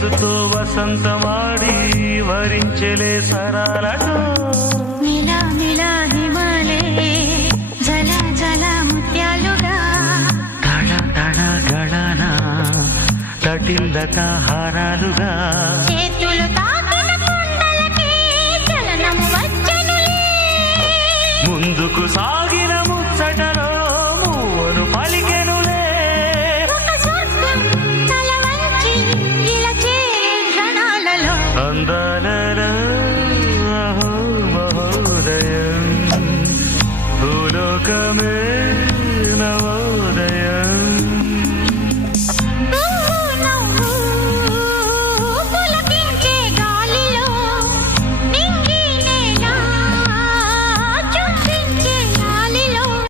వయస్సుతో వసంతమాడి వరించెలే సరాలతో మిలా మిలా హిమాలే జల జల ముత్యాలుగా తడ తడ గడన తటిల్లత హారాలుగా చేతులు తాకిన కుండలకి చలనం వచ్చెనులే ముందుకు సాగిన ముచ్చటలో మూవను పలికెనులే ఒక స్వర్గం తల వంచి ఇలా చేరే క్షణాలలో అందాలలో అహో మహోదయం భూలోకమే